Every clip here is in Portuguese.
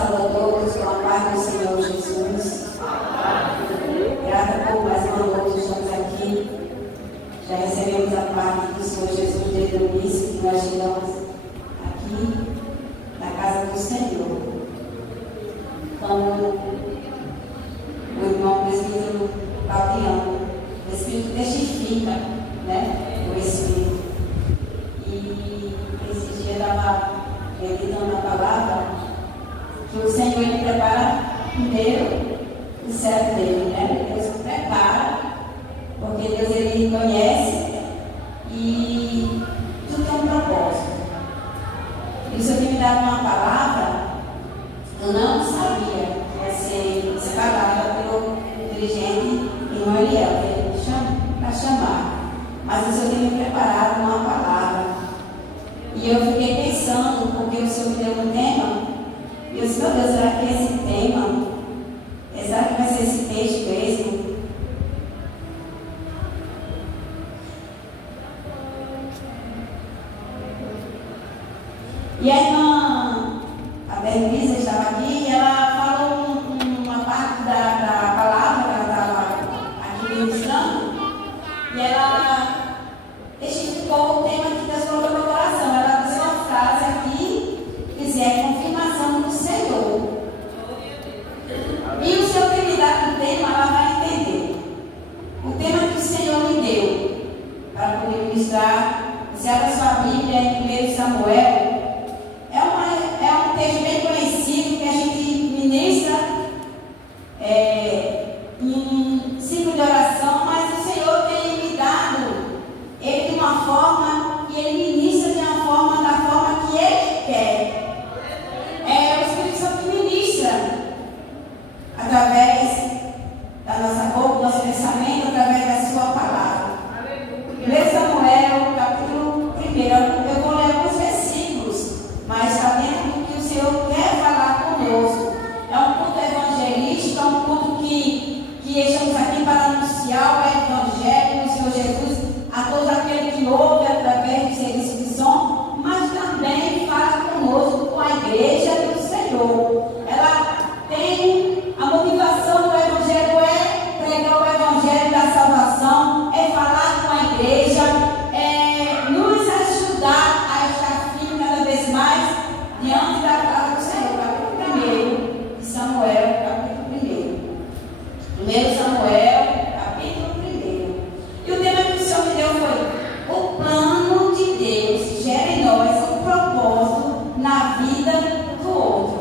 Saúde a todos com a paz do Senhor Jesus. Grata por mais uma noite, estamos aqui. Já recebemos a parte do Senhor Jesus desde o início, que nós chegamos aqui na casa do Senhor. Como o irmão presbítero Fabiano, o Espírito testifica, né? O Espírito. E esse dia eu estava meditando na palavra. Que o Senhor ele prepara primeiro o servo dele, né? Deus prepara, porque Deus ele conhece e tudo tem um propósito. E o Senhor tinha me dado uma palavra, eu não sabia que ia ser separada pelo dirigente irmão Eliel, para chamar. Mas o Senhor tinha me preparado uma palavra. E eu fiquei pensando, porque o Senhor me deu um tema. E eu disse, meu Deus, será que esse tema, será que vai ser esse texto mesmo? E a irmã, a Bernice estava aqui e ela falou uma parte da palavra que ela estava aqui ministrando. E ela testificou o tema que Deus colocou no meu coração. Ela disse uma frase aqui, que dizia, é confirmação do Senhor. E o Senhor tem me dado um tema, ela vai entender. O tema que o Senhor me deu para poder ministrar. Se abre sua Bíblia em 1 Samuel. É um texto bem conhecido que a gente ministra em ciclo de oração, mas o Senhor tem me dado ele de uma forma e ele ministra de uma forma, da forma que ele quer. É o Espírito Santo que ministra através da nossa boca, do nosso pensamento, através da sua palavra. 1 Samuel, capítulo 1, eu vou ler alguns versículos, mas está dentro do que o Senhor quer falar conosco. É um culto evangelístico, é um culto que estamos aqui para anunciar o Evangelho do Senhor Jesus a todos aqueles que ouvem através do serviço de som, mas também fala conosco, com a igreja do Senhor. Ela tem a motivação do Evangelho, é pregar o Evangelho da salvação, é falar com a igreja, é nos ajudar a estar firme cada vez mais diante da palavra do Senhor. Capítulo 1 de Samuel, capítulo 1. 1 Samuel, capítulo 1. E o tema que o Senhor me deu foi: o plano de Deus gera em nós um propósito na vida do outro.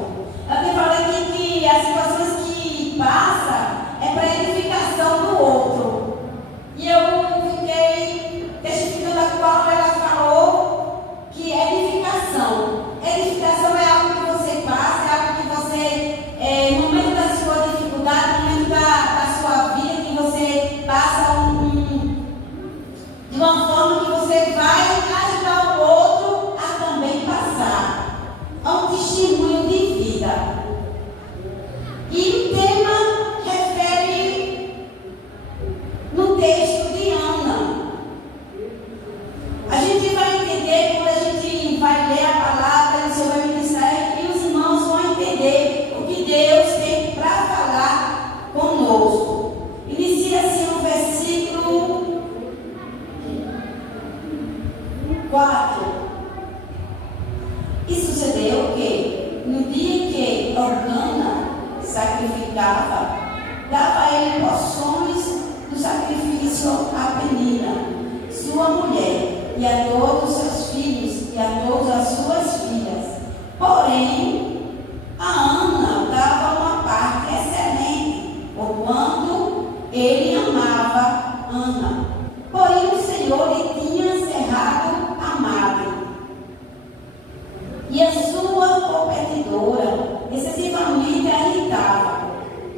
Eu te falei aqui que as situações que passam é para a edificação do outro. E eu fiquei testificando a qual ela falou que é edificação. Edificação é algo que você passa, é algo que você, no momento da sua dificuldade, no momento da sua vida, que você passa de uma forma que você vai ajudar o outro a também passar. É um testemunho de vida. E o tema refere no texto de Ana. A gente vai entender quando a gente vai ler a palavra, o Senhor vai ministrar e os irmãos vão entender o que Deus tem para falar conosco. Inicia-se no versículo 4. E sucedeu que, no dia que Organa sacrificava, dava a ele porções do sacrifício a Penina, sua mulher, e a todos os seus filhos, e a todas as suas filhas. Porém, a Ana dava uma parte excelente, porquanto ele amava Ana. Porém, o Senhor lhe tinha cerrado a madre. E a sua competidora excessivamente a irritava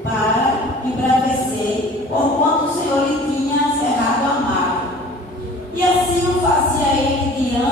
para embravecer, porquanto o Senhor lhe tinha cerrado a madre. E assim o fazia ele diante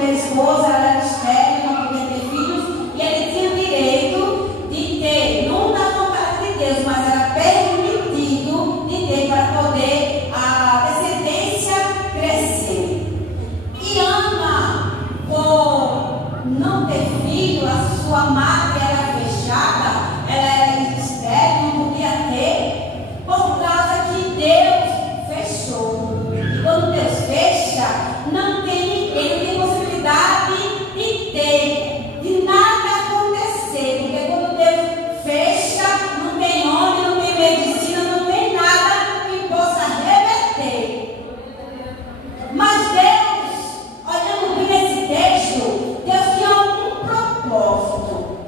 primeira esposa, ela era estéril, não podia ter filhos, e ele tinha direito de ter, não da vontade de Deus, mas era permitido de ter para poder a descendência crescer. E Ana, por não ter filho, a sua madre era fechada, ela era estéril, não podia ter, por causa que Deus fechou. E quando Deus fecha, não tem ninguém, não tem possibilidade de ter, de nada acontecer, porque quando Deus fecha, não tem homem, não tem medicina, não tem nada que possa reverter. Mas Deus, olhando bem esse texto, Deus tinha um propósito.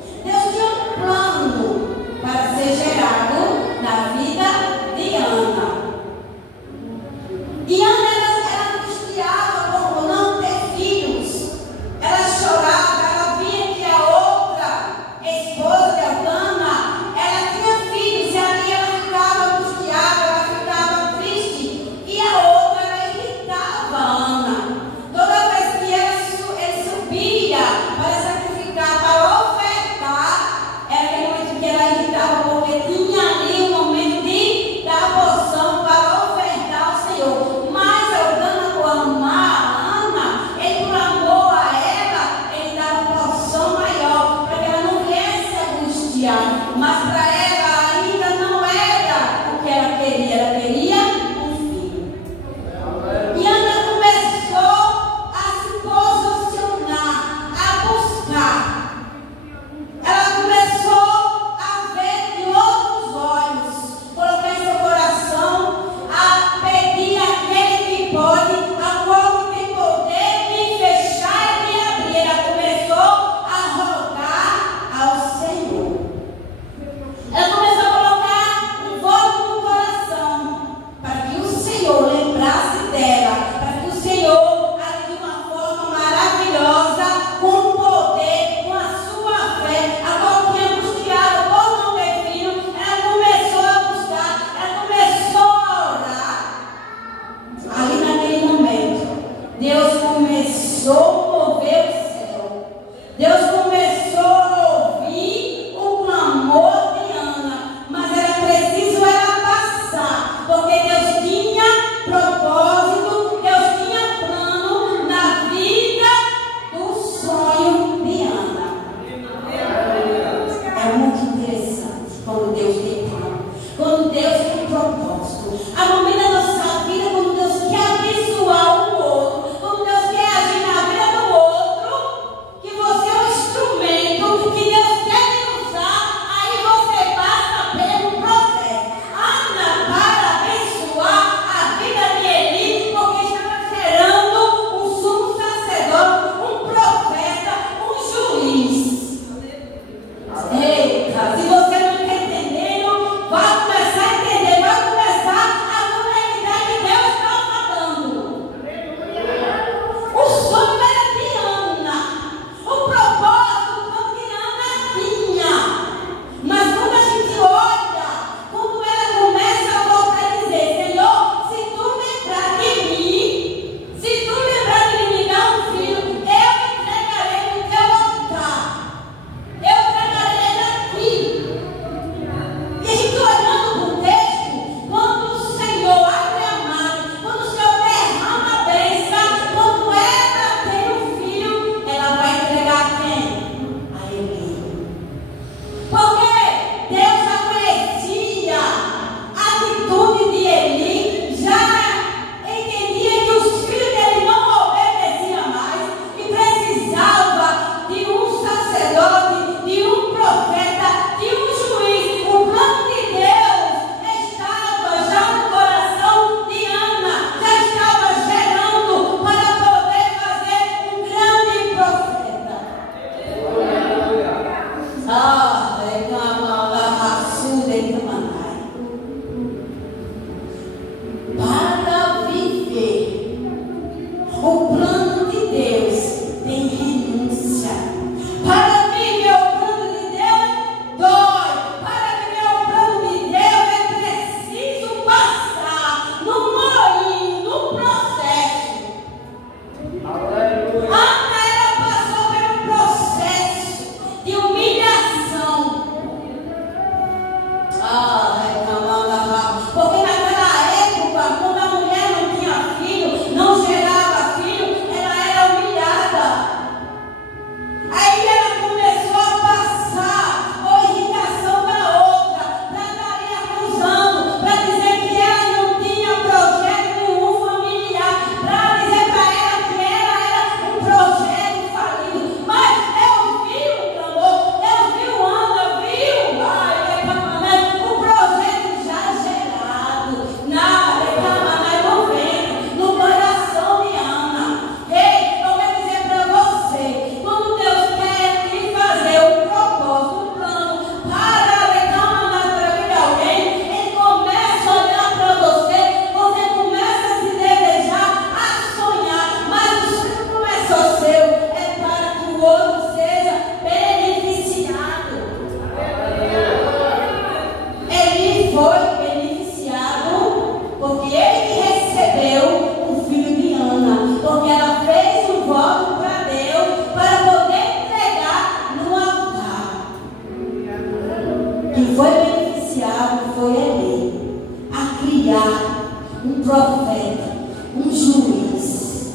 um profeta, um juiz.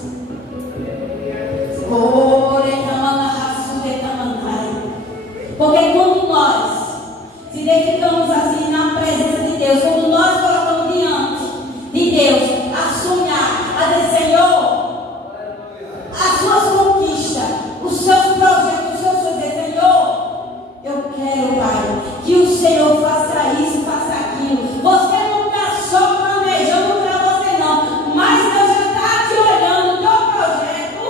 Porque quando nós se dedicamos assim na presença de Deus, quando nós colocamos diante de Deus a sonhar, a dizer: Senhor, as suas conquistas, os seus projetos, os seus sonhos, Senhor, eu quero, Pai, que o Senhor faça isso, faça aquilo. Você não está só planejando para você, não, mas Deus já está te olhando, o teu projeto,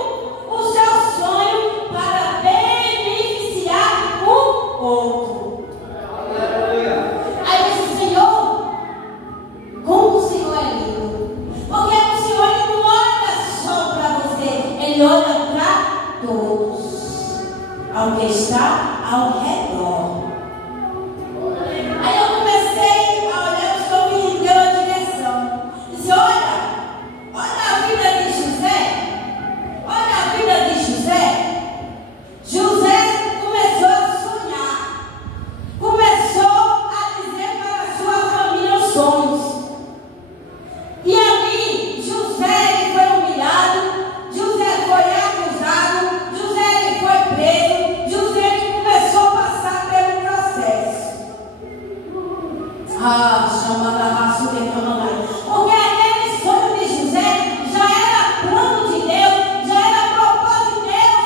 o seu sonho, para beneficiar o outro. Aí eu disse: Senhor, como o Senhor é lindo. Porque o Senhor ele não olha só para você, Ele olha para todos, ao que está ao redor. Aí eu comecei a olhar, o Senhor me deu a direção. Disse: olha a vida de José. Olha a vida de José. José começou a sonhar. Começou a dizer para a sua família os sonhos. E ali, José ele foi humilhado, José foi acusado, José ele foi preso, José ele começou a passar pelo processo. Chamada raça de Canaã. Porque aquele sonho de José já era plano de Deus, já era propósito de Deus.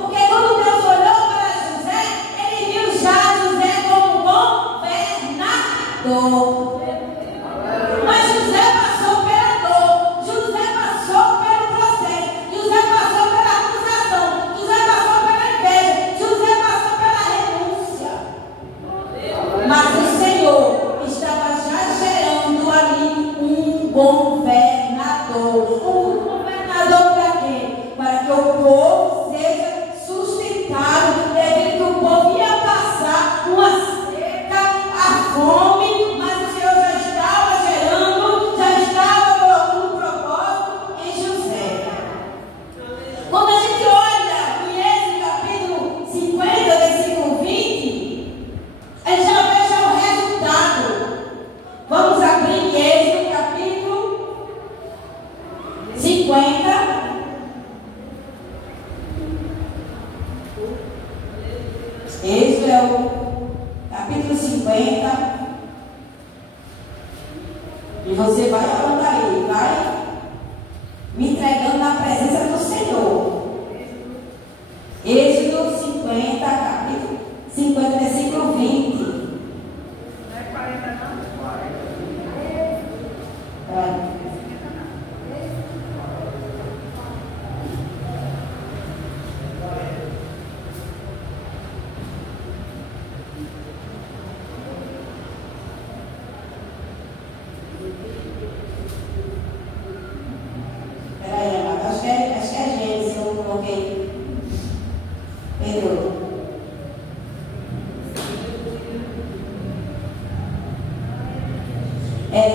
Porque quando Deus olhou para José, ele viu já José como governador. Mas José passou pela dor, José passou pelo processo, José passou pela acusação, José passou pela inveja, José passou pela renúncia. Mas o Senhor estava já gerando ali um governador. Um governador para quê? Para que o povo seja sustentado, devido que o povo ia passar uma seca, a fome, mas o Senhor já estava gerando, já estava colocando um propósito em José. Quando a gente olha em Êxodo capítulo 50, versículo 20, a gente já veja o resultado. Vamos abrir em Êxodo capítulo 50. Êxodo é o capítulo 50. E você vai falando aí, vai me entregando na presença do Senhor. Êxodo 50, capítulo 50, versículo 20. Não é 40 não? Peraí, amado, acho que é Gênesis, eu não coloquei. Perdoa.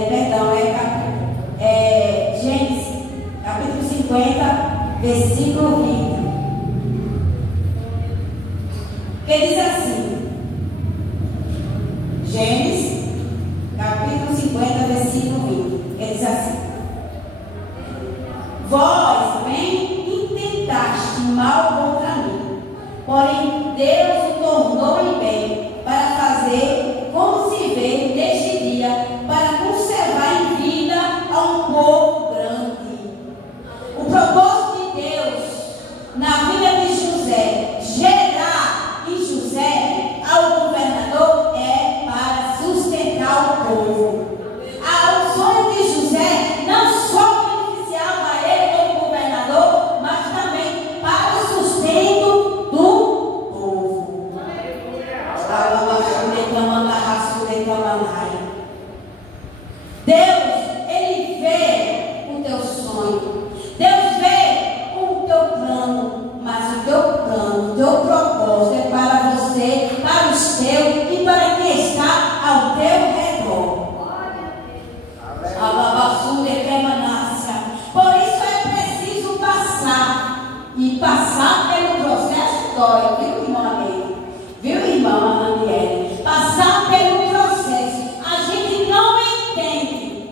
Perdão, é Gênesis, capítulo 50, versículo 20. Que diz assim: Gênesis, capítulo 50, versículo 20. Que diz assim: vós bem intentaste mal contra mim, porém Deus o tornou em bem, para fazer como se vê neste dia, para conservar em vida a um povo grande. O propósito de Deus na vida de José, gerar em José ao governador, é para sustentar o povo. O sonho de José não só beneficiava ele como governador, mas também para o sustento do povo. Deus, Ele vê o teu sonho. Deus vê o teu plano. Mas o teu plano, o teu propósito é para você, para os teus e para quem está ao teu redor. Por isso é preciso passar. E passar pelo processo dói, viu, irmã Ananiele? Viu, irmã Ananiele? Passar pelo processo. A gente não entende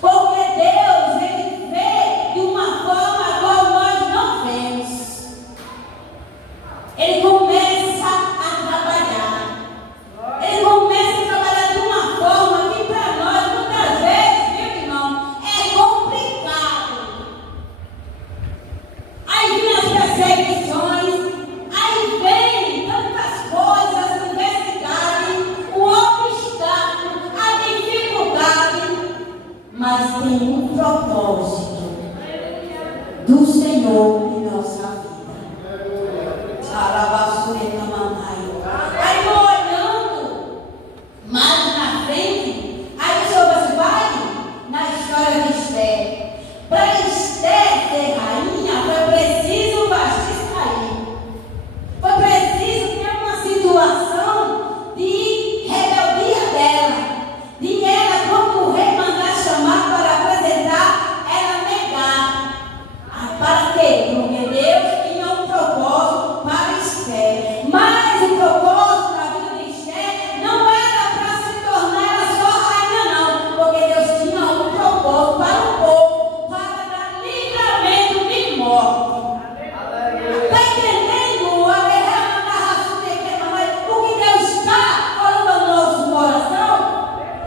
Porque Deus, Ele vê de uma forma a qual nós não vemos. Ele começa a trabalhar. Ele começa a trabalhar de uma forma que para nós, muitas vezes, meu irmão, é complicado. Aí vem as perseguições, aí vem tantas coisas, as adversidades, o obstáculo, a dificuldade, mas tem um propósito do Senhor em nossa vida. Aí vou olhando mais na frente, aí o Senhor vai na história de Esther. Para Esther ser rainha, foi preciso Vasti sair. Foi preciso ter uma situação de rebeldia dela, de ela, quando o rei mandar chamar para apresentar, ela negar. Para quê? Porque Deus tinha um propósito para Esther. Mas o propósito da vida de Esther não era para se tornar só rainha, não. Porque Deus tinha um propósito para o povo, para dar livramento de morte. Está entendendo a guerra narração de o que Deus está falando ao nosso coração?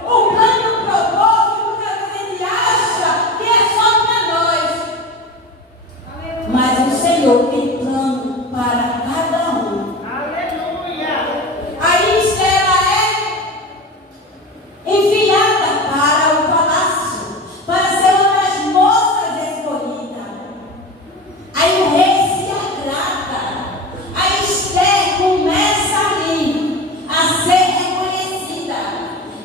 O plano e o propósito, muitas vezes a gente acha que é só para nós. Mas o Senhor tem plano para cada um. Aí Esther é enviada para o palácio, para ser uma das moças escolhidas. Aí o rei se agrada. Aí Esther começa ali a ser reconhecida.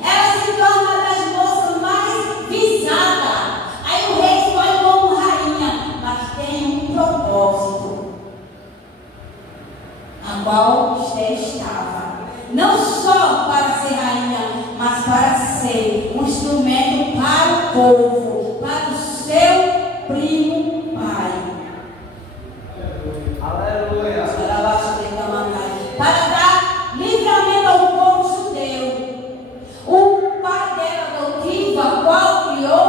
Ela se torna uma das moças mais visadas. Aí o rei escolhe como rainha, mas tem um propósito, a qual Esther estava. Não só para ser rainha, mas para ser um instrumento para o povo, para o seu primo pai. Para dar livramento ao povo judeu. O pai dela adotiva, qual criou,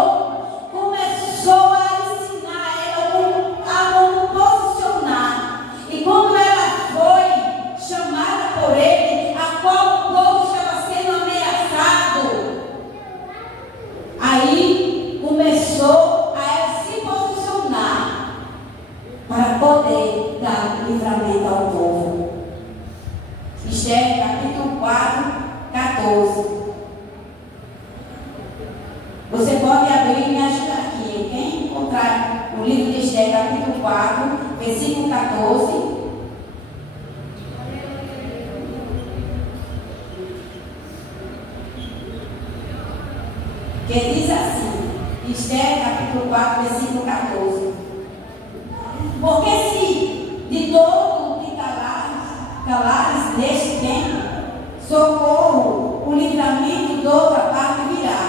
começou a ensinar ela a como posicionar. E quando ela foi chamada por ele, a qual o povo estava sendo ameaçado, aí começou a ela se posicionar para poder dar livramento ao povo. Esther, capítulo 4, 14. Você pode abrir e me ajudar aqui. Quem encontrar o livro de Esther, capítulo 4, versículo 14. Que diz assim, Esther, capítulo 4, versículo 14. Porque se de todo te calares neste tempo, socorro, o livramento de outra parte virá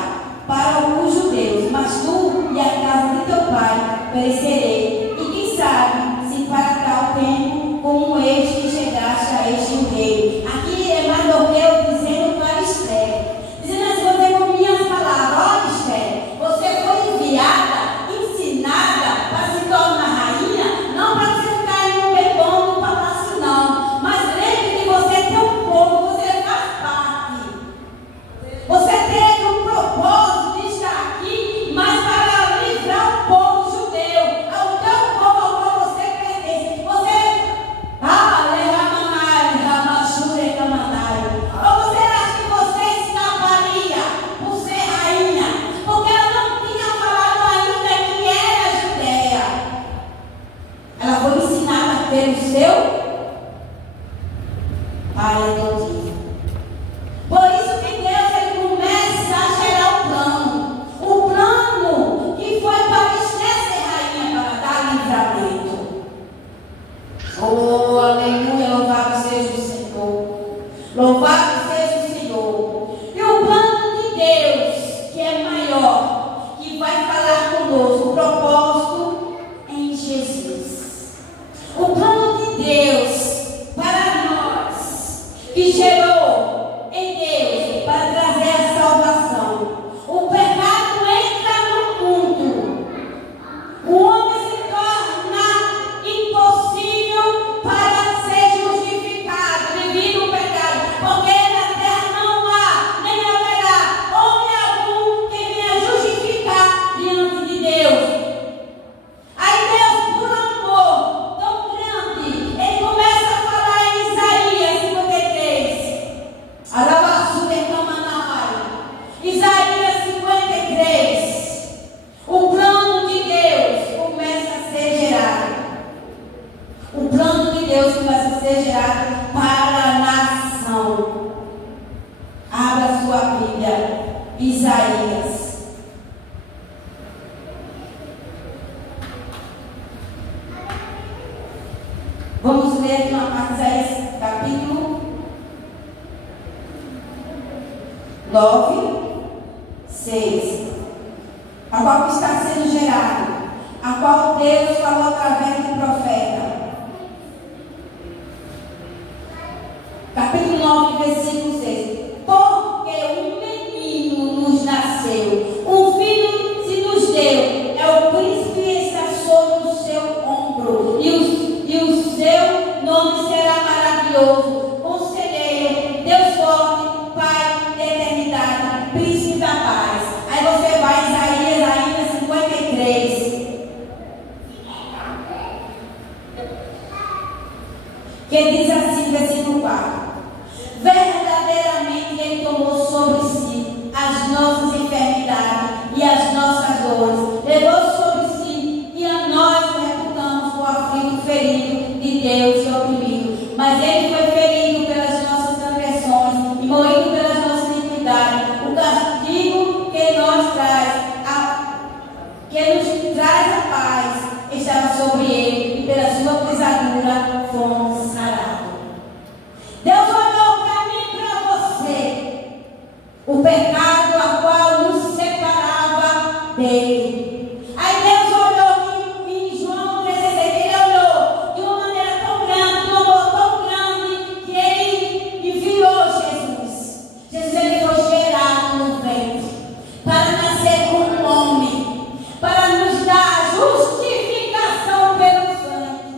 para os judeus, mas tu e a casa de teu pai perecerei. E quem sabe se para tal tempo como este chegaste a este rei. Aqui é Mardoqueu dizendo para Esther, dizendo assim, você com minhas palavras, olha Esther, você foi enviada, ensinada para se tornar rainha, não para você ficar em um bebom no palácio não, mas lembre que você tem um povo, você faz parte. Você teve um propósito de estar aqui, mas para livrar o povo judeu, ao Isaías. Vamos ler aqui uma parte de Isaías, capítulo 9, 6. A qual está sendo gerado, a qual Deus falou através do profeta. Capítulo 9, versículo 6. Porque um menino nos nasceu, um filho se nos deu, é o príncipe está sobre o seu ombro, e o seu nome será maravilhoso, conselheiro, Deus forte, Pai da eternidade, príncipe da paz. Aí você vai em Isaías ainda 53. Que diz assim, versículo 4. Verdadeiramente Ele tomou sobre si as nossas enfermidades e as nossas dores, levou sobre si, e a nós reputamos o aflito, ferido de Deus e oprimido. Mas Ele foi ferido pelas nossas transgressões e moído pelas nossas iniquidades. O castigo que nos traz a paz estava sobre Ele, e pela sua pisadura fomos sarados. Deus olhou para mim e para você o pecado a qual nos separava dele. Aí Deus olhou em João 13, Ele olhou de uma maneira tão grande, de um amor tão grande, que Ele enviou Jesus. Jesus ele foi gerado no ventre para nascer como um homem, para nos dar justificação pelo sangue.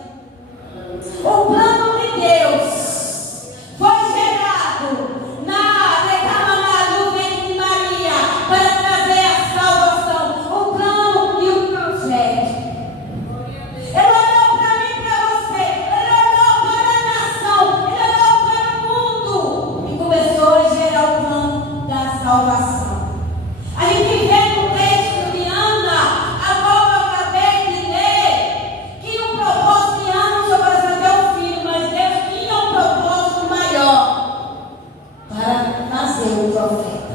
O plano de Deus foi gerado no ventre de Maria para trazer a salvação, o plano e o projeto. Ele olhou para mim e para você, ele olhou para a nação, ele olhou para o mundo e começou a gerar o plano da salvação. A gente vê no texto de Ana, a qual eu acabei de ler, que o propósito de Ana só para trazer o filho, mas Deus tinha um propósito maior para fazer o profeta.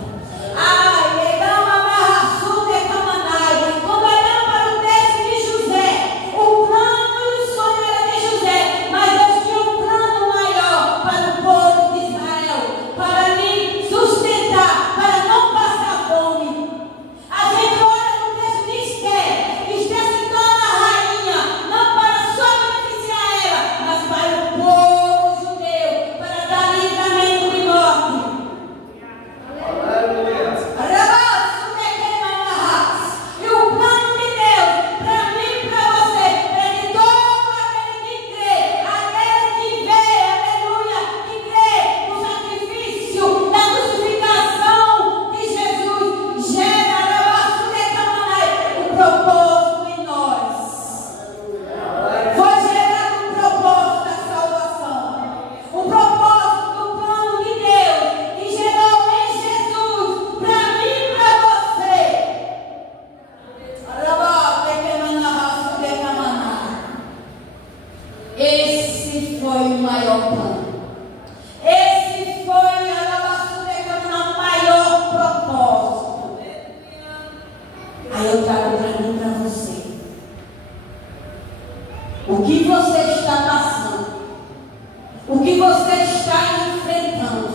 Ai, então amarraçu de Camanai. Quando olhamos para o texto de José, o plano e o sonho era de José, mas Deus tinha um plano maior para o povo de Israel, para lhe sustentar, para não passar fome. A gente olha no texto de Esther, Esther se torna rainha, não para só beneficiar ela, mas para o povo judeu, para dar livramento de morte. E o plano de Deus, para mim e para você, é de todo aquele que crê, aquele que vê, aleluia, que crê no sacrifício da justificação de Jesus, gera o propósito em nós. Foi gerado o propósito da salvação, o propósito do plano de Deus, que gerou em Jesus, para mim e para você. Esse foi o maior plano. Esse foi o maior propósito. Aí eu trago para mim e para você. O que você está passando, o que você está enfrentando,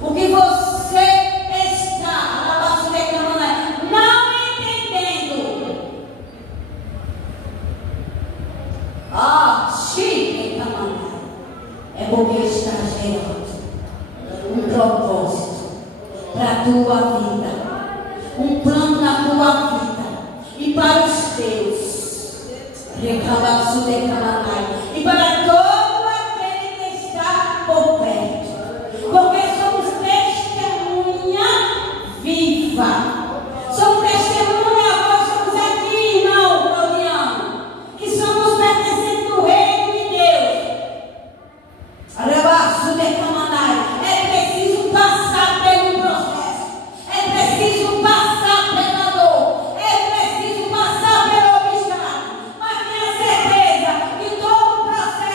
o que você está não entendendo. É porque está gerando um propósito para a tua vida, um plano na tua vida e para os teus. E para todo aquele que está por perto, porque somos testemunha viva. Somos testemunha, nós somos aqui, irmão Claudiano, que somos pertencentes do reino de Deus. É preciso passar pelo processo, é preciso passar pela dor, é preciso passar pelo obstáculo, mas tenha certeza que todo o processo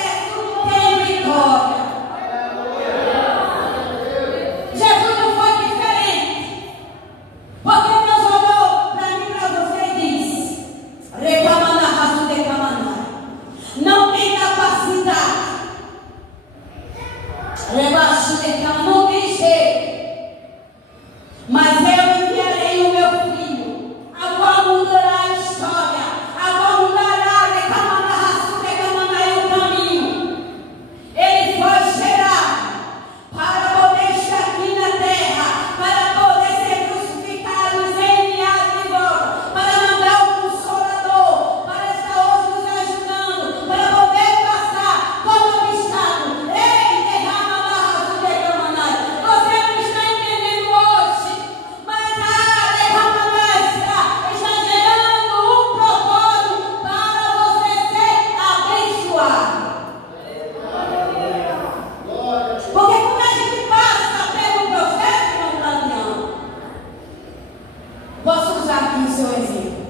seu exemplo,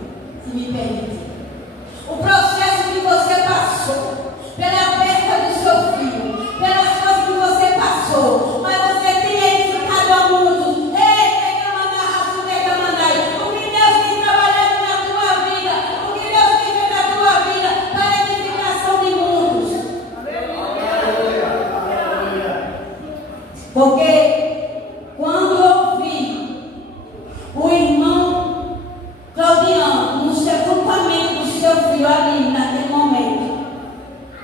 se me permite. O processo que você passou, pela perda do seu filho, pelas coisas que você passou, mas você tem edificado a muitos. O que Deus tem trabalhado na tua vida, o que Deus tem feito na tua vida, para a edificação de muitos. Porque quando eu vi o irmão Claudiano no sepultamento do seu filho ali naquele momento,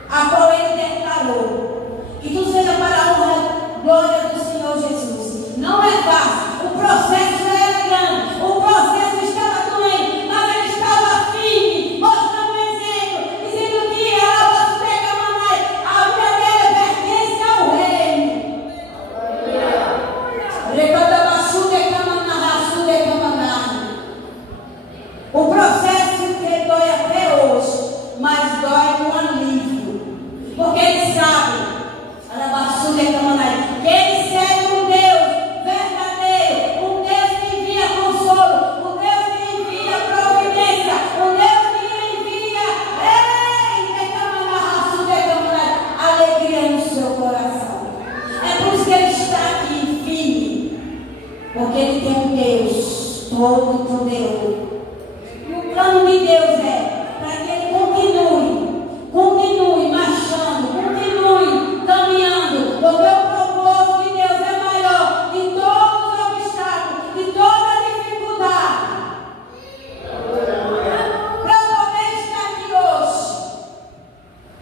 a qual ele declarou que tudo seja para a honra e glória do Senhor Jesus. Não é fácil, o processo era grande, o processo estava doendo, mas ele estava firme, mostrando um exemplo, dizendo que a vida dele pertence ao reino. O processo que dói até hoje, mas dói no alívio, porque ele sabe que ele serve um Deus verdadeiro, um Deus que envia consolo, um Deus que envia providência, um Deus que envia alegria no seu coração. É por isso que ele está aqui firme, porque ele tem um Deus todo poderoso. E o plano de Deus é para que ele continue marchando, continue caminhando, porque o propósito de Deus é maior de todos os obstáculos, de toda a dificuldade. Para eu poder estar aqui hoje,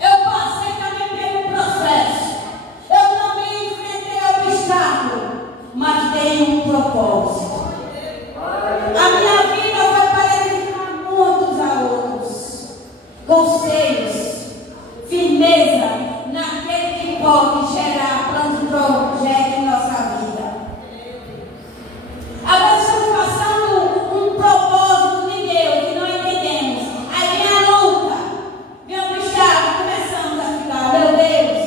eu passei também pelo processo, eu também enfrentei obstáculos, mas tenho um propósito. A minha vida foi para edificar muitos a outros, conselhos, firmeza naquele que pode gerar projeto em nossa vida. Agora estamos passando um propósito de Deus que não entendemos. Aí vem a luta, vem o obstáculo, começamos a ficar, meu Deus,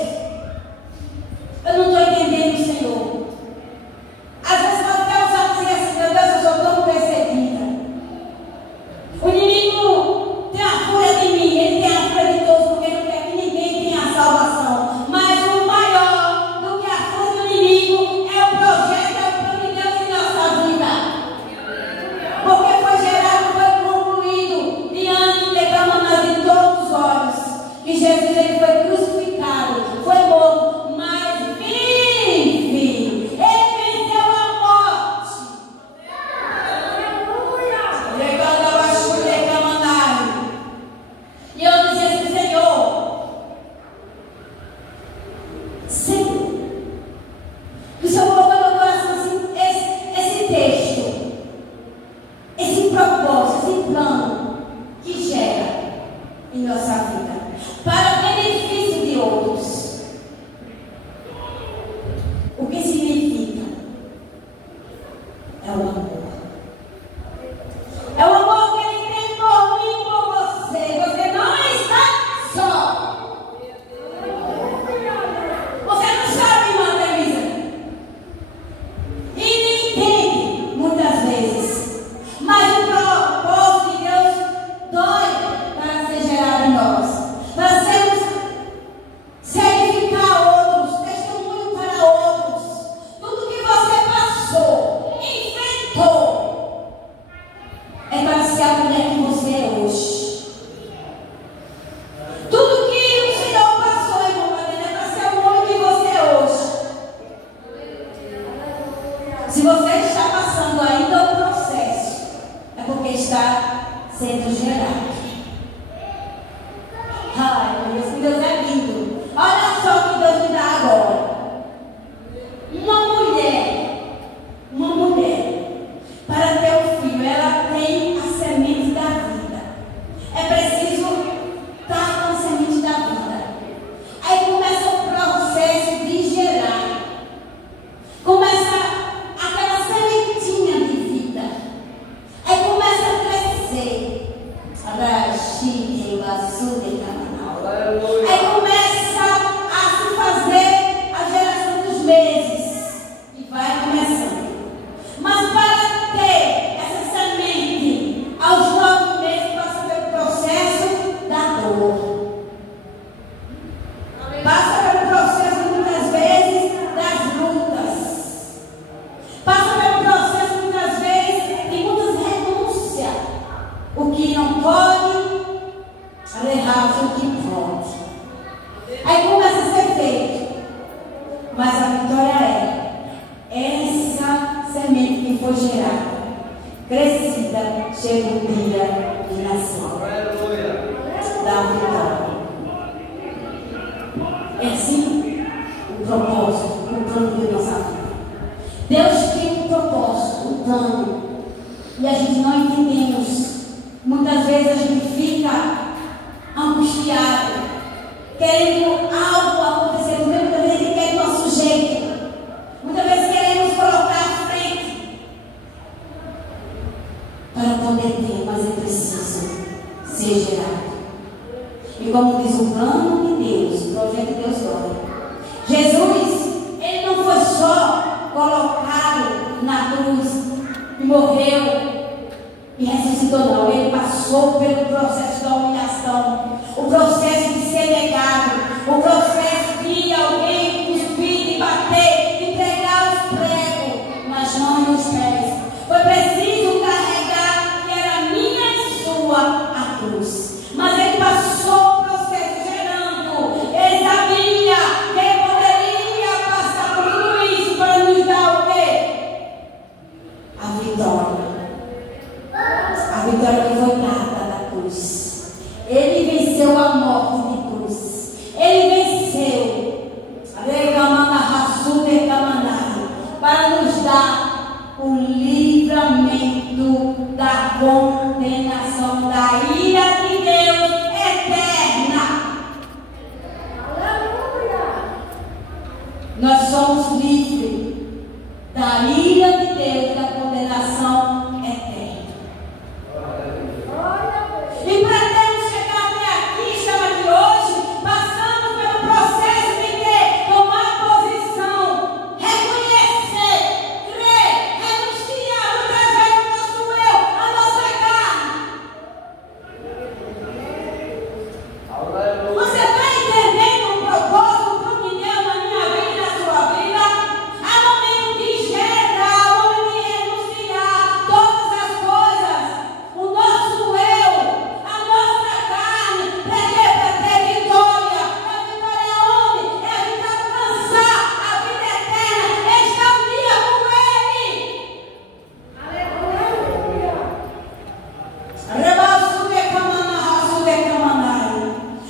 eu não estou entendendo o Senhor. Às vezes nós pensamos assim, meu Deus, eu sou tão perseguida. O inimigo tem a fúria de mim, ele tem a fúria de todos, porque não quer que ninguém tenha a salvação. Mas o maior do que a fúria do inimigo é o projeto, é o plano de Deus em nossa vida. Porque foi gerado, foi concluído diante de câmaras de todos os olhos, que Jesus ele foi crucificado, foi morto, mas vive. Ele venceu a morte. E eu dizia assim, Senhor, que o Senhor colocou no meu coração assim, esse texto, esse propósito, esse plano que gera em nossa vida, para o benefício de outros. O que significa? É o amor. É o amor que ele tem por mim e por você. Você não está só. Você não sabe, irmã Teresa. E nem entende, muitas vezes. Mas o propósito de Deus dói para ser gerado em nós. Para se edificar outros, testemunho para outros. Tudo que você passou, enfrentou, é para ser a mulher que você é hoje. Tudo que o Senhor passou, irmão Madalena, é para ser o homem que você é hoje. Se você está passando ainda o processo, é porque está sendo gerado. Ai, meu Deus, que Deus é lindo. Olha só o que Deus me dá agora. Uma mulher, para ter um filho, ela tem a semente da vida. É preciso estar com a semente da vida. Aí começa o processo de gerar. Começa aquela sementinha de vida. Aí começa a crescer. gerada, crescida, chega o dia de nação da vitória. É assim o propósito, o plano de nossa vida. Deus tem um propósito, um plano, e a gente não entendemos. Muitas vezes a gente fica angustiado, querendo algo acontecer, muitas vezes a gente quer do nosso jeito, muitas vezes queremos colocar à frente para poder ter, mas é preciso ser gerado. E como diz o plano de Deus, o projeto de Deus glória, Jesus, ele não foi só colocado na cruz e morreu e ressuscitou, não. Ele passou pelo processo da humilhação, o processo de ser negado, o processo de alguém cuspir, de bater, de pregar os pregos nas mãos e nos pés. Foi preciso carregar, que era minha e sua, a cruz. Mas ele passou o processo gerando. Ele sabia que poderia passar por tudo isso para nos dar o quê? A vitória. A vitória que foi dada da cruz. Ele venceu a morte de cruz. Ele venceu para nos dar o livramento da condenação, da ira de Deus eterna. Aleluia! Nós somos livres da ira de Deus, da condenação eterna. E pretendo chegar até aqui, estamos aqui hoje, passando pelo processo de quê? Tomar posição, reconhecer, crer, renunciar, muitas vezes o nosso eu, a nossa carne. Você está entendendo o propósito, o plano de Deus na minha vida e na sua vida? Há momento de gerar, há momento de renunciar todas as coisas. O nosso eu, a nossa carne, para quê? Para ter vitória. A vitória é onde? É a gente alcançar a vida eterna, estar um dia com Ele. Aleluia.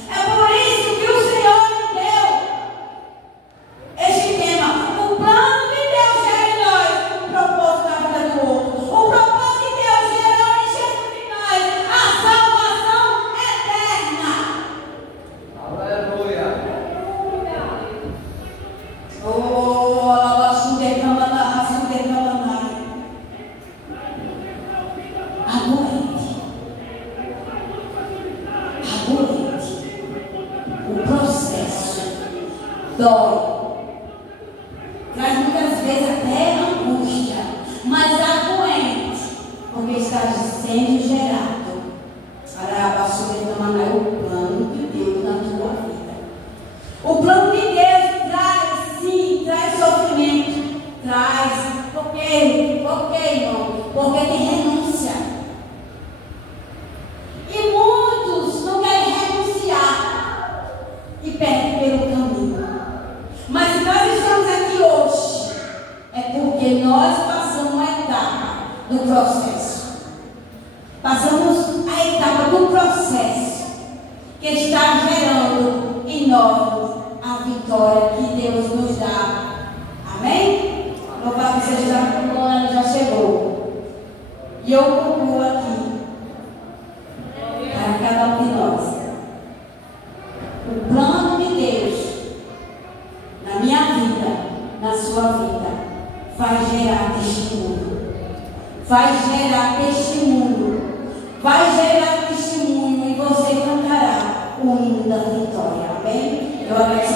É por isso que o Senhor me deu este tema. O plano de Deus gera em nós o propósito da vida do outro. O propósito de Deus gerou em Jesus de nós a salvação eterna. Oh, aguente. O processo dói. Traz muitas vezes até angústia. Mas aguente, porque está sendo gerado. O plano de Deus na tua vida. O plano de Deus traz, sim, traz sofrimento. Traz. Por quê? Irmão? Porque tem renúncia. E muitos não querem renunciar e perdem pelo caminho. Mas se nós estamos aqui hoje, é porque nós passamos uma etapa do processo. Passamos a etapa do processo que está gerando em nós a vitória que Deus nos dá. Amém? Louvado seja o ano já chegou. E eu concluo aqui para cada um de nós. O plano de Deus na minha vida, na sua vida, vai gerar testemunho. Vai gerar testemunho. Vai gerar testemunho e você cantará o hino da vitória. Amém? Eu agradeço.